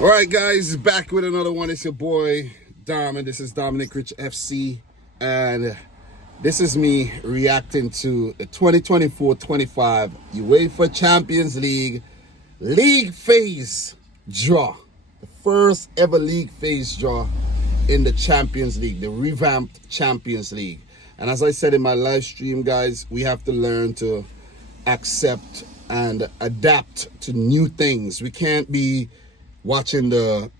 All right, guys, back with another one. It's your boy Dom, and this is Dominic Rich FC, and this is me reacting to the 2024-25 UEFA Champions League phase draw, the first ever league phase draw in the Champions League, the revamped Champions League. And as I said in my live stream, guys, we have to learn to accept and adapt to new things. We can't be watching being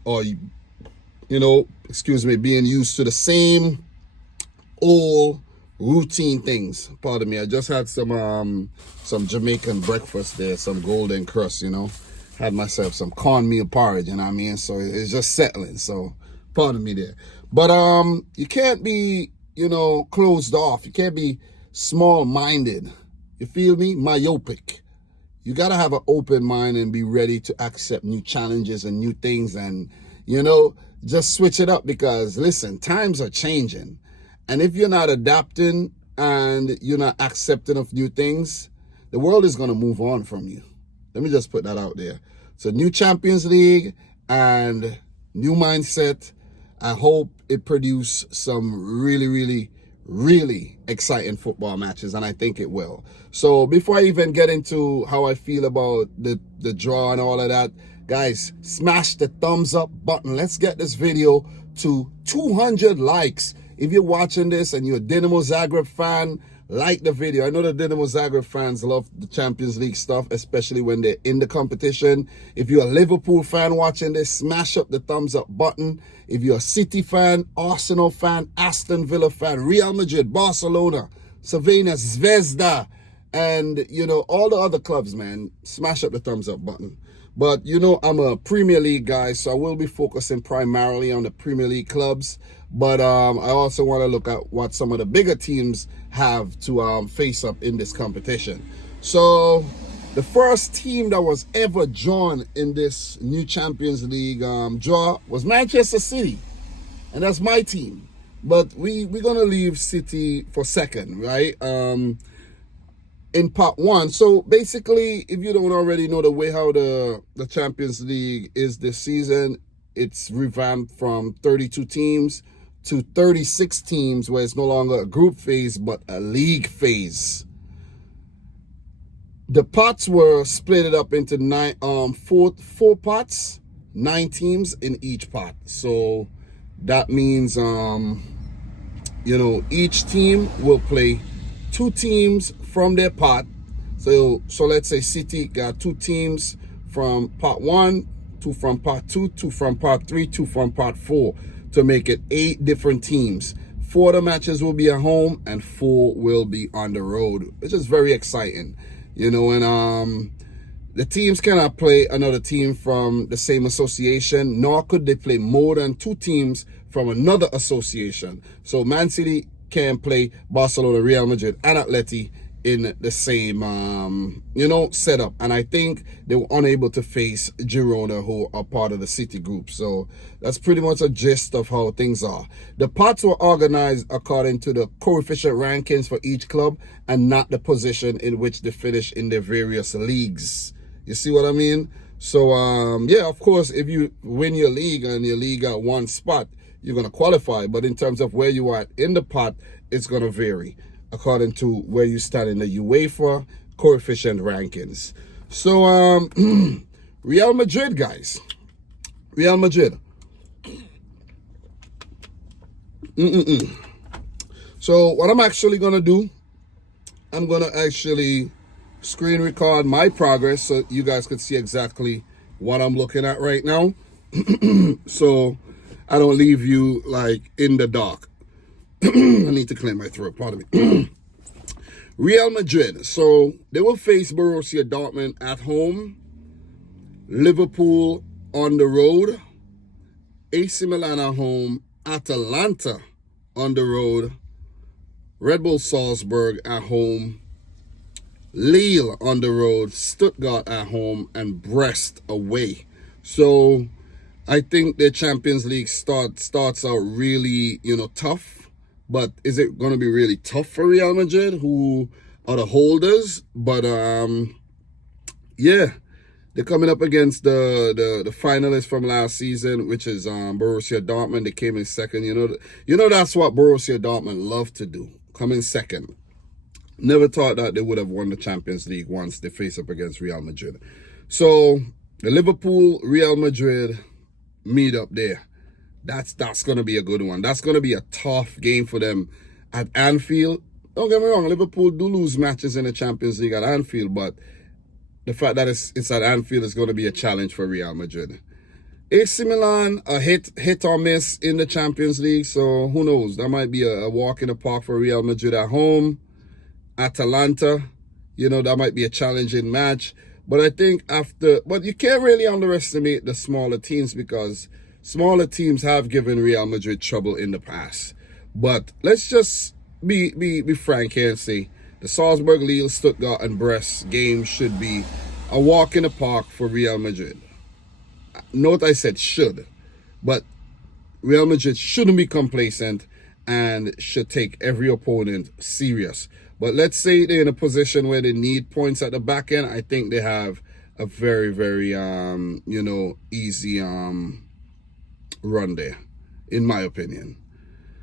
used to the same old routine things. Pardon me, I just had some Jamaican breakfast there, some golden crust, had myself some cornmeal porridge, you know what I mean? So it's just settling, so pardon me there. But you can't be, closed off. You can't be small-minded. You feel me? Myopic. You got to have an open mind and be ready to accept new challenges and new things and, just switch it up because, listen, times are changing. And if you're not adapting and you're not accepting of new things, the world is going to move on from you. Let me just put that out there. So new Champions League and new mindset. I hope it produce some really, really, really exciting football matches, and I think it will. So before I even get into how I feel about the draw and all of that, guys, smash the thumbs up button. Let's get this video to 200 likes. If you're watching this and you're a Dinamo Zagreb fan, like the video. I know the Dinamo Zagreb fans love the Champions League stuff, especially when they're in the competition. If you're a Liverpool fan watching this, smash up the thumbs up button. If you're a City fan, Arsenal fan, Aston Villa fan, Real Madrid, Barcelona, Sevilla, Zvezda, and, all the other clubs, man, smash up the thumbs up button. But, I'm a Premier League guy, so I will be focusing primarily on the Premier League clubs. But I also want to look at what some of the bigger teams have to face up in this competition. So the first team that was ever drawn in this new Champions League draw was Manchester City. And that's my team. But we're going to leave City for second, right? In part one. So basically, if you don't already know the way how the Champions League is this season, it's revamped from 32 teams to 36 teams, where it's no longer a group phase, but a league phase. The pots were split up into four pots, 9 teams in each pot. So that means, each team will play 2 teams from their pot. So let's say City got 2 teams from part 1, 2 from part 2, 2 from part 3, 2 from part 4, to make it 8 different teams. 4 of the matches will be at home and 4 will be on the road, which is very exciting, and the teams cannot play another team from the same association, nor could they play more than 2 teams from another association. So Man City can play Barcelona, Real Madrid, and Atleti in the same, setup. And I think they were unable to face Girona, who are part of the City group. So that's pretty much a gist of how things are. The pots were organized according to the coefficient rankings for each club and not the position in which they finish in their various leagues. You see what I mean? So, of course, if you win your league and your league at one spot, you're going to qualify. But in terms of where you are in the pot, it's going to vary according to where you stand in the UEFA coefficient rankings. So, Real Madrid, guys. Real Madrid. So, what I'm actually going to do, I'm going to actually screen record my progress so you guys can see exactly what I'm looking at right now. So, I don't leave you, in the dark. I need to clear my throat, pardon me. Real Madrid. So they will face Borussia Dortmund at home, Liverpool on the road, AC Milan at home, Atalanta on the road, Red Bull Salzburg at home, Lille on the road, Stuttgart at home, and Brest away. So I think the Champions League starts out really, tough. But is it going to be really tough for Real Madrid, who are the holders? But, They're coming up against the finalists from last season, which is Borussia Dortmund. They came in second. You know that's what Borussia Dortmund love to do. Come in second. Never thought that they would have won the Champions League once they face up against Real Madrid. So the Liverpool Real Madrid meet up there. That's gonna be a good one. That's gonna be a tough game for them at Anfield. Don't get me wrong, Liverpool do lose matches in the Champions League at Anfield, but the fact that it's at Anfield is going to be a challenge for Real Madrid. AC Milan, a hit or miss in the Champions League, so who knows? That might be a walk in the park for Real Madrid at home. Atalanta, that might be a challenging match. But I think but you can't really underestimate the smaller teams because smaller teams have given Real Madrid trouble in the past. But let's just be frank here and say the Salzburg, Lille, Stuttgart, and Brest game should be a walk in the park for Real Madrid. Note I said should, but Real Madrid shouldn't be complacent and should take every opponent serious. But let's say they're in a position where they need points at the back end. I think they have a very, very, easy run there, in my opinion.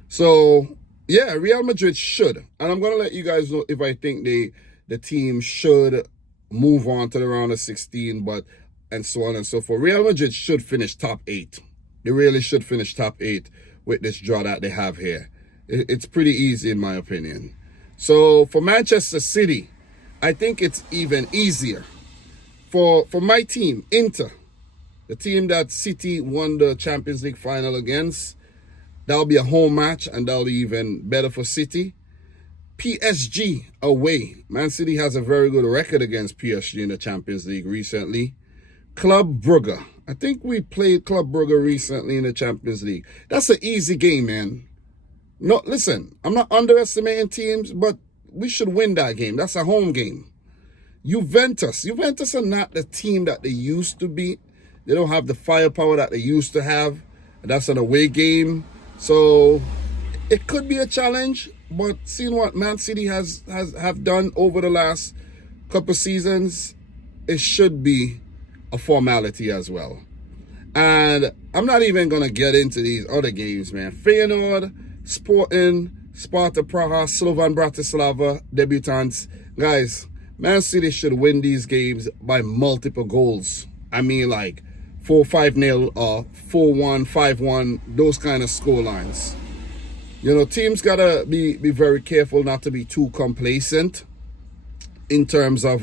So, yeah, Real Madrid should. And I'm going to let you guys know if I think the team should move on to the round of 16, and so on and so forth. Real Madrid should finish top 8. They really should finish top 8 with this draw that they have here. It's pretty easy in my opinion. So for Manchester City, I think it's even easier. For my team, Inter, the team that City won the Champions League final against, that'll be a home match and that'll be even better for City. PSG away. Man City has a very good record against PSG in the Champions League recently. Club Brugge. I think we played Club Brugge recently in the Champions League. That's an easy game, man. No, listen, I'm not underestimating teams, but we should win that game. That's a home game. Juventus are not the team that they used to be. They don't have the firepower that they used to have. That's an away game. So it could be a challenge, but seeing what Man City have done over the last couple seasons, it should be a formality as well. And I'm not even going to get into these other games, man. Feyenoord, Sporting, Sparta Praha, Slovan Bratislava, debutants. Guys, Man City should win these games by multiple goals. I mean, like 4-5-0 or 4-1, 5-1, those kind of score lines. Teams got to be very careful not to be too complacent in terms of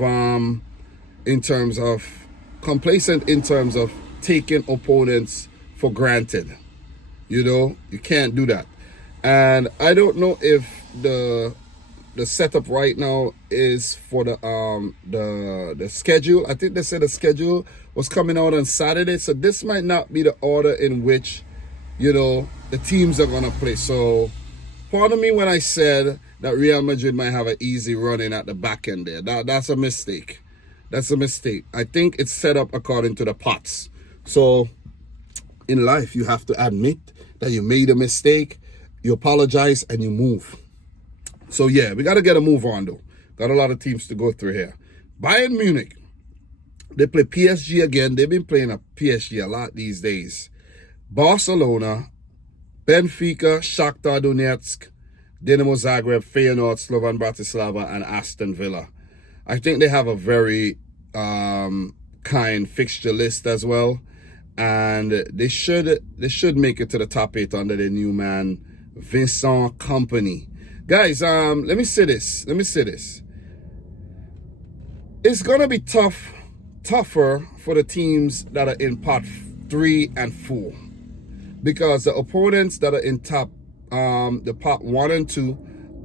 taking opponents for granted. You can't do that. And I don't know if the setup right now is for the schedule. I think they said the schedule was coming out on Saturday, so this might not be the order in which the teams are gonna play. So pardon me when I said that Real Madrid might have an easy run in at the back end there. That's a mistake. That's a mistake. I think it's set up according to the pots. So in life, you have to admit that you made a mistake, you apologize, and you move. So yeah, we got to get a move on though. Got a lot of teams to go through here. Bayern Munich, they play PSG again. They've been playing a PSG a lot these days. Barcelona, Benfica, Shakhtar Donetsk, Dinamo Zagreb, Feyenoord, Slovan Bratislava, and Aston Villa. I think they have a very kind fixture list as well, and they should make it to the top 8 under the new man Vincent Kompany. Guys, let me say this. It's gonna be tougher for the teams that are in pot 3 and 4, because the opponents that are in the pot 1 and 2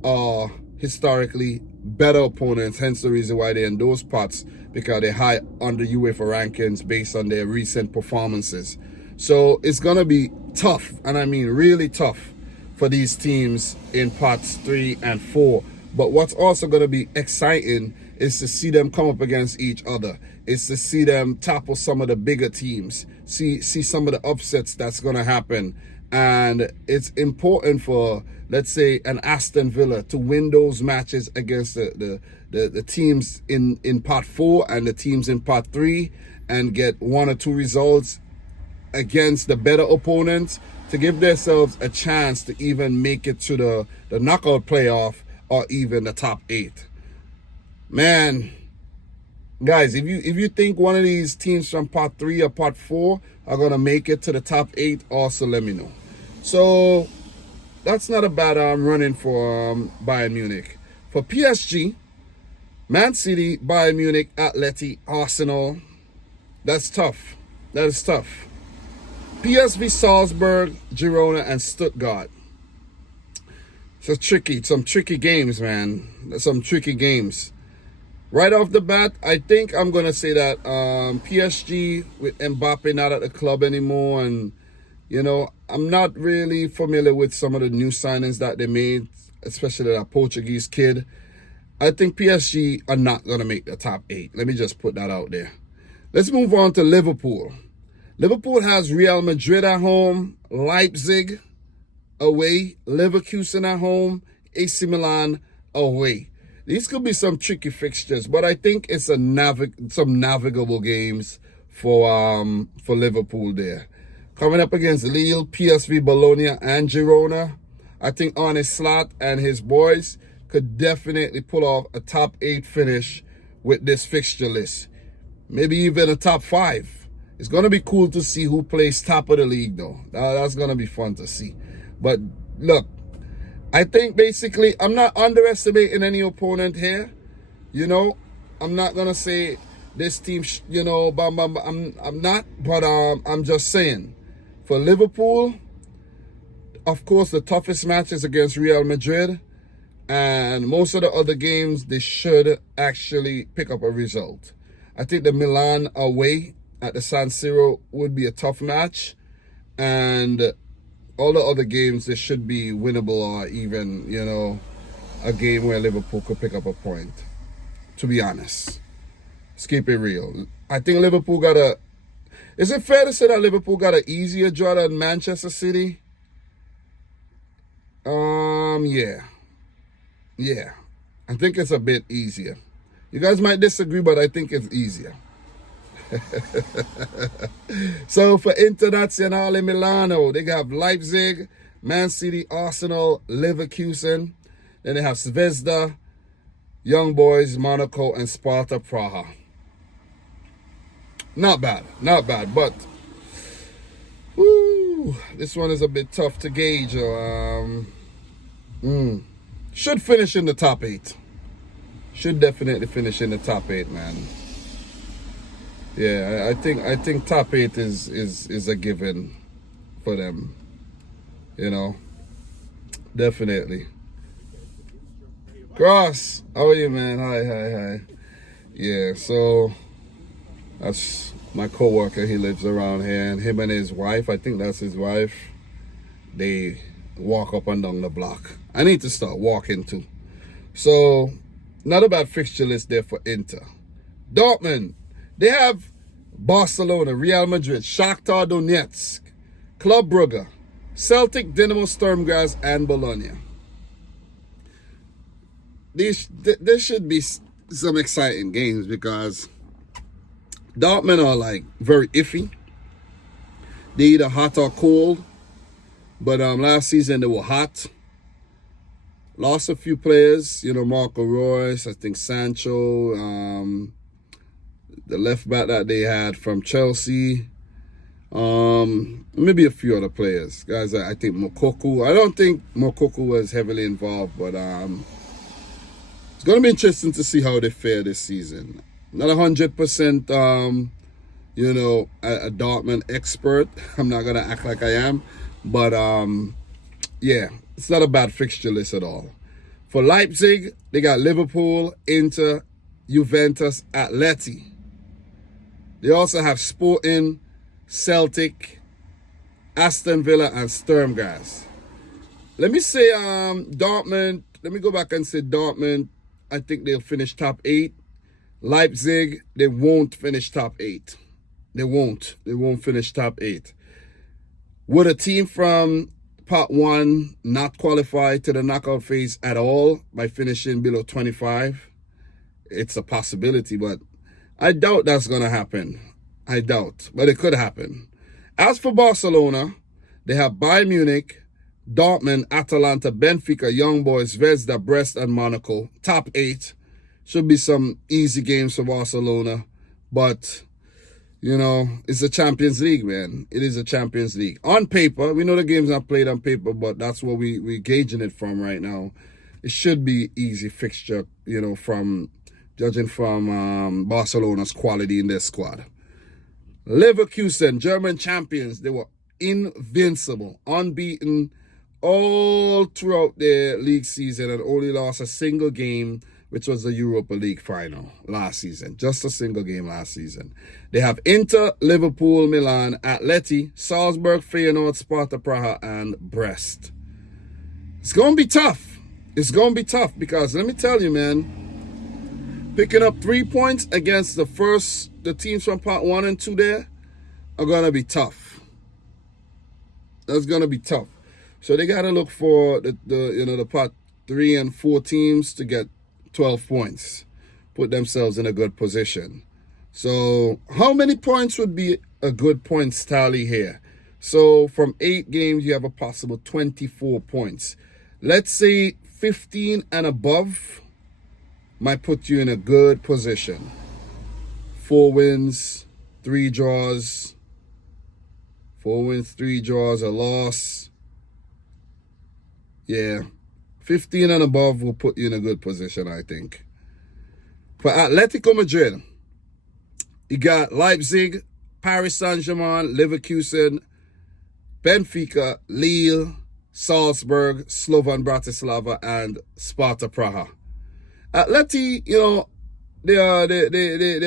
are historically better opponents, hence the reason why they're in those pots, because they're high on the Uefa rankings based on their recent performances. So it's gonna be tough, and I mean really tough, for these teams in pots 3 and 4. But what's also gonna be exciting is to see them come up against each other. It's to see them topple some of the bigger teams, see some of the upsets that's gonna happen. And it's important for, let's say, an Aston Villa to win those matches against the teams in pot 4 and the teams in pot 3, and get 1 or 2 results against the better opponents to give themselves a chance to even make it to the knockout playoff or even the top 8. Man, guys, if you think one of these teams from part 3 or part 4 are going to make it to the top 8, also let me know. So that's not a bad run-in for Bayern Munich. For PSG, Man City, Bayern Munich, Atleti, Arsenal, that's tough. That is tough. PSV, Salzburg, Girona, and Stuttgart. So some tricky games, man. Some tricky games. Right off the bat, I think I'm going to say that PSG, with Mbappe not at the club anymore, and, you know, I'm not really familiar with some of the new signings that they made, especially that Portuguese kid. I think PSG are not going to make the top 8. Let me just put that out there. Let's move on to Liverpool. Liverpool has Real Madrid at home, Leipzig away, Leverkusen at home, AC Milan away. These could be some tricky fixtures, but I think it's some navigable games for Liverpool there. Coming up against Lille, PSV, Bologna, and Girona, I think Arne Slot and his boys could definitely pull off a top 8 finish with this fixture list. Maybe even a top 5. It's going to be cool to see who plays top of the league, though. That's going to be fun to see. But look, I think basically I'm not underestimating any opponent here. You know, I'm not going to say this team, you know, I'm not. But I'm just saying, for Liverpool, of course, the toughest match is against Real Madrid. And most of the other games, they should actually pick up a result. I think the Milan away at the San Siro would be a tough match. And all the other games, they should be winnable or even, you know, a game where Liverpool could pick up a point. To be honest. Let's keep it real. I think Liverpool got a... Is it fair to say that Liverpool got an easier draw than Manchester City? Yeah. Yeah. I think it's a bit easier. You guys might disagree, but I think it's easier. So for Internazionale Milano, they have Leipzig, Man City, Arsenal, Leverkusen. Then they have Zvezda, Young Boys, Monaco, and Sparta Praha. Not bad, but this one is a bit tough to gauge. Should finish in the top 8. Should definitely finish in the top 8, man. Yeah, I think top 8 is a given for them. You know, definitely. Cross, how are you, man? Hi. Yeah, so that's my coworker. He lives around here, and him and his wife, I think that's his wife, they walk up and down the block. I need to start walking too. So, not a bad fixture list there for Inter. Dortmund, they have Barcelona, Real Madrid, Shakhtar Donetsk, Club Brugge, Celtic, Dinamo, Sturm Graz, and Bologna. There should be some exciting games because Dortmund are like very iffy. They either hot or cold. But last season they were hot. Lost a few players, you know, Marco Reus, I think Sancho, the left back that they had from Chelsea, maybe a few other players. Guys, I think Moukoko. I don't think Moukoko was heavily involved, but it's going to be interesting to see how they fare this season. Not 100%, you know, a Dortmund expert. I'm not going to act like I am. But, yeah, it's not a bad fixture list at all. For Leipzig, they got Liverpool, Inter, Juventus, Atleti. They also have Sporting, Celtic, Aston Villa, and Sturm Graz. Let me say Dortmund. Let me go back and say Dortmund. I think they'll finish top 8. Leipzig, they won't finish top 8. They won't finish top 8. Would a team from Part 1 not qualify to the knockout phase at all by finishing below 25? It's a possibility, but I doubt that's going to happen. I doubt, but it could happen. As for Barcelona, they have Bayern Munich, Dortmund, Atalanta, Benfica, Young Boys, Zvezda, Brest, and Monaco. Top 8. Should be some easy games for Barcelona, but it's a Champions League, man. It is a Champions League. On paper, we know the game's not played on paper, but that's what we're gauging it from right now. It should be easy fixture, from judging from Barcelona's quality in their squad. Leverkusen, German champions. They were invincible, unbeaten all throughout their league season and only lost a single game, which was the Europa League final last season. Just a single game last season. They have Inter, Liverpool, Milan, Atleti, Salzburg, Feyenoord, Sparta Praha, and Brest. It's going to be tough. It's going to be tough because, let me tell you, man, picking up 3 points against the teams from part 1 and 2 there are going to be tough. That's going to be tough. So they got to look for the part 3 and 4 teams to get 12 points, put themselves in a good position. So how many points would be a good points tally here? So from 8 games, you have a possible 24 points. Let's say 15 and above might put you in a good position. 4 wins, 3 draws. 4 wins, 3 draws, a loss. Yeah. 15 and above will put you in a good position, I think. For Atletico Madrid, you got Leipzig, Paris Saint-Germain, Leverkusen, Benfica, Lille, Salzburg, Slovan Bratislava, and Sparta Praha. Atleti, they are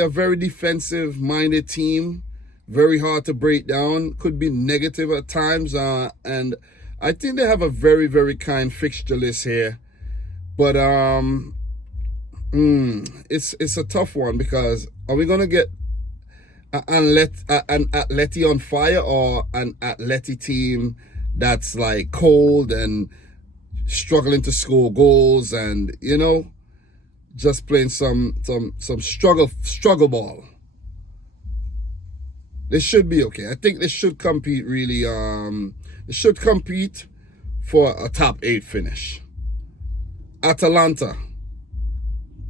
a very defensive-minded team. Very hard to break down. Could be negative at times, and I think they have a very, very kind fixture list here. But it's a tough one because are we going to get an Atleti on fire or an Atleti team that's like cold and struggling to score goals and, just playing some struggle ball? They should be okay. I think they should compete really. They should compete for a top 8 finish. Atalanta.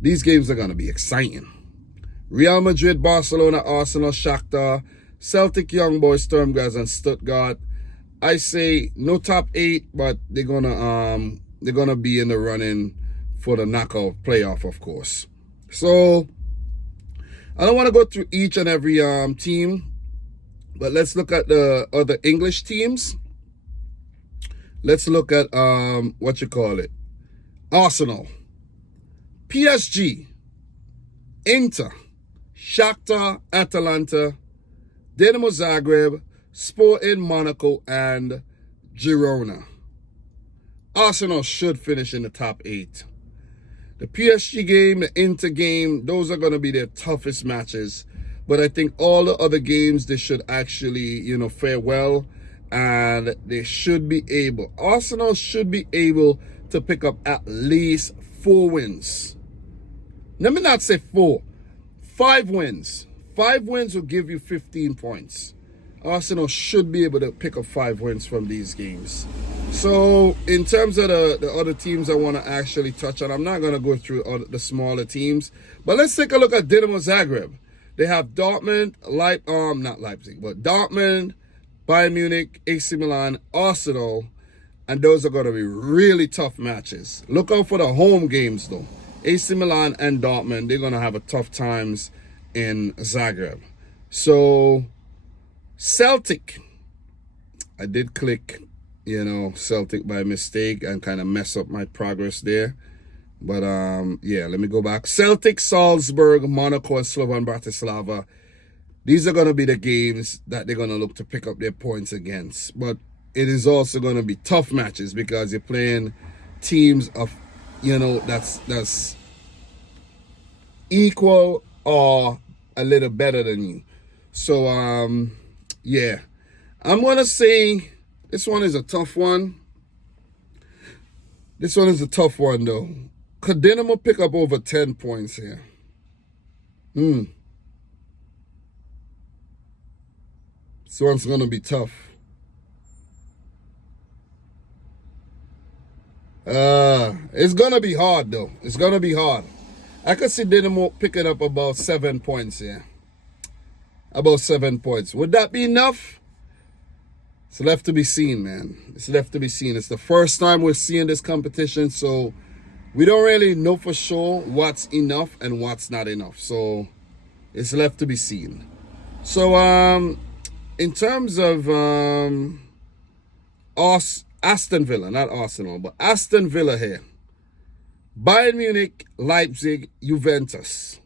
These games are going to be exciting. Real Madrid, Barcelona, Arsenal, Shakhtar, Celtic, Young Boys, Sturmgras, and Stuttgart. I say no top 8, but they're gonna be in the running for the knockout playoff, of course. So I don't want to go through each and every team. But let's look at the other English teams. Let's look at Arsenal, PSG, Inter, Shakhtar, Atalanta, Dinamo Zagreb, Sporting Monaco, and Girona. Arsenal should finish in the top 8. The PSG game, the Inter game, those are going to be their toughest matches. But I think all the other games, they should actually, fare well. And they should be able, Arsenal should be able to pick up at least 4 wins. Let me not say 4. 5 wins. 5 wins will give you 15 points. Arsenal should be able to pick up 5 wins from these games. So in terms of the other teams I want to actually touch on, I'm not going to go through all the smaller teams. But let's take a look at Dinamo Zagreb. They have Dortmund, not Leipzig, but Dortmund, Bayern Munich, AC Milan, Arsenal, and those are going to be really tough matches. Look out for the home games, though. AC Milan and Dortmund, they're going to have a tough times in Zagreb. So, Celtic. I did click, Celtic by mistake and kind of mess up my progress there. But, let me go back. Celtic, Salzburg, Monaco, and Slovan Bratislava. These are going to be the games that they're going to look to pick up their points against. But it is also going to be tough matches because you're playing teams of, that's equal or a little better than you. So, I'm going to say this one is a tough one. This one is a tough one, though. Could Dinamo pick up over 10 points here? This one's going to be tough. It's going to be hard, though. It's going to be hard. I could see Dynamo picking up about 7 points here. About 7 points. Would that be enough? It's left to be seen, man. It's left to be seen. It's the first time we're seeing this competition, so we don't really know for sure what's enough and what's not enough. So it's left to be seen. So in terms of Aston Villa, not Arsenal, but Aston Villa here. Bayern Munich, Leipzig, Juventus.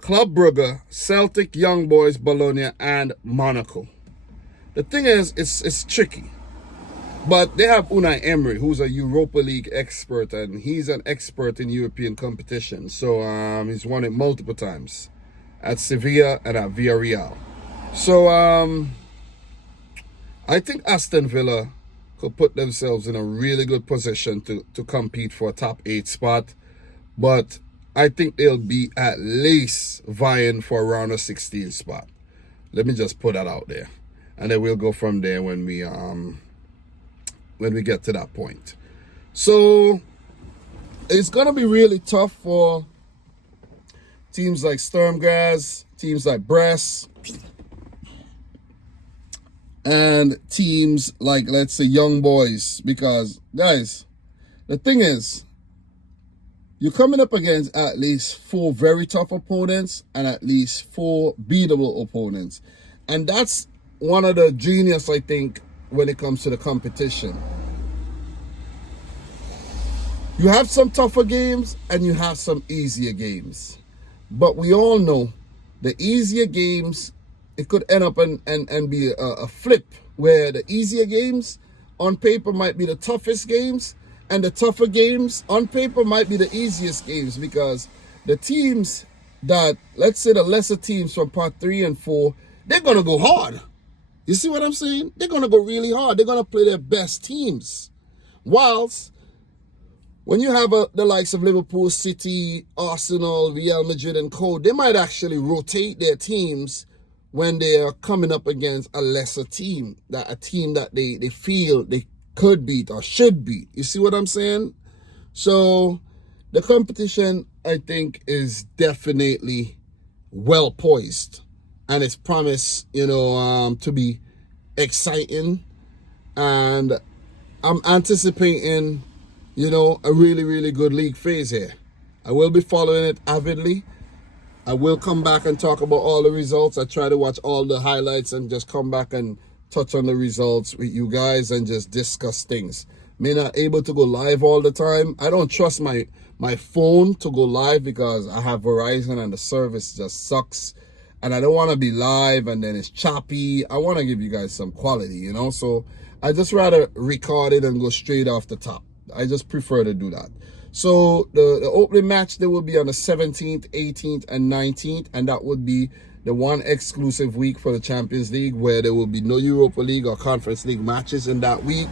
Club Brugge, Celtic, Young Boys, Bologna, and Monaco. The thing is, it's tricky. But they have Unai Emery, who's a Europa League expert, and he's an expert in European competition. So he's won it multiple times at Sevilla and at Villarreal. So I think Aston Villa could put themselves in a really good position to compete for a top 8 spot. But I think they'll be at least vying for a round of 16 spot. Let me just put that out there. And then we'll go from there when we get to that point. So it's gonna be really tough for teams like Sturm Graz, teams like Brest, and teams like, let's say, Young Boys, because guys, the thing is, you're coming up against at least 4 very tough opponents and at least 4 beatable opponents, and that's one of the genius, I think, when it comes to the competition. You have some tougher games and you have some easier games. But we all know the easier games, it could end up and be a flip, where the easier games on paper might be the toughest games, and the tougher games on paper might be the easiest games, because the teams that, let's say the lesser teams from part 3 and 4, they're going to go hard. You see what I'm saying? They're going to go really hard. They're going to play their best teams. Whilst when you have the likes of Liverpool, City, Arsenal, Real Madrid, and co., they might actually rotate their teams when they are coming up against a lesser team, a team that they feel they could beat or should beat. You see what I'm saying? So the competition, I think, is definitely well poised. And it's promised, to be exciting. And I'm anticipating, a really, really good league phase here. I will be following it avidly. I will come back and talk about all the results. I try to watch all the highlights and just come back and touch on the results with you guys and just discuss things. May not able to go live all the time. I don't trust my phone to go live because I have Verizon and the service just sucks. And I don't want to be live and then it's choppy. I want to give you guys some quality, So I just rather record it and go straight off the top. I just prefer to do that. So the opening match, there will be on the 17th, 18th, and 19th. And that would be the one exclusive week for the Champions League, where there will be no Europa League or Conference League matches in that week.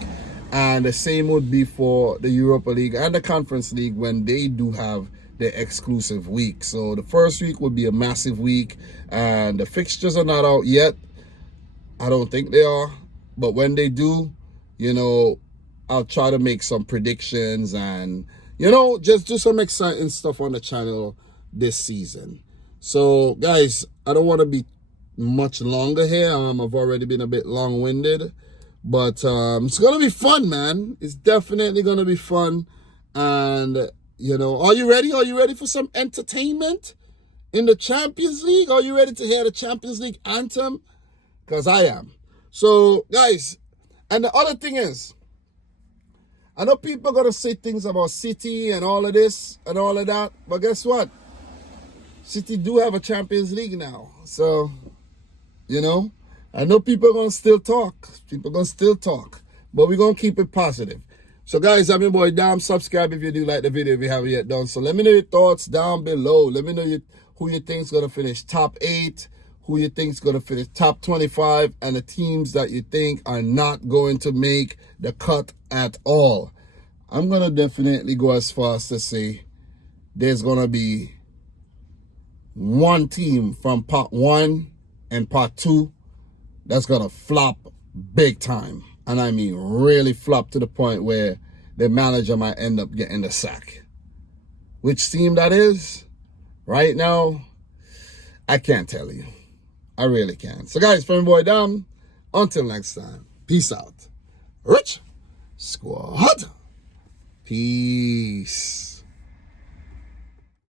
And the same would be for the Europa League and the Conference League when they do have their exclusive week. So the first week would be a massive week, and the fixtures are not out yet. I don't think they are, but when they do, I'll try to make some predictions and, just do some exciting stuff on the channel this season. So guys, I don't want to be much longer here. I've already been a bit long-winded, but it's gonna be fun, man. It's definitely gonna be fun. And are you ready? Are you ready for some entertainment in the Champions League? Are you ready to hear the Champions League anthem? Because I am. So, guys, and the other thing is, I know people are going to say things about City and all of this and all of that, but guess what? City do have a Champions League now. So, I know people are going to still talk. People are going to still talk, but we're going to keep it positive. So guys, I'm your boy Dom. Subscribe if you do like the video if you haven't yet done. So let me know your thoughts down below. Let me know who you think is going to finish top 8, who you think is going to finish top 25, and the teams that you think are not going to make the cut at all. I'm going to definitely go as far as to say there's going to be one team from pot 1 And part 2, that's going to flop big time. And I mean really flop to the point where the manager might end up getting the sack. Which team that is? Right now, I can't tell you. I really can't. So guys, from your boy Dom, until next time, peace out. Rich Squad. Peace.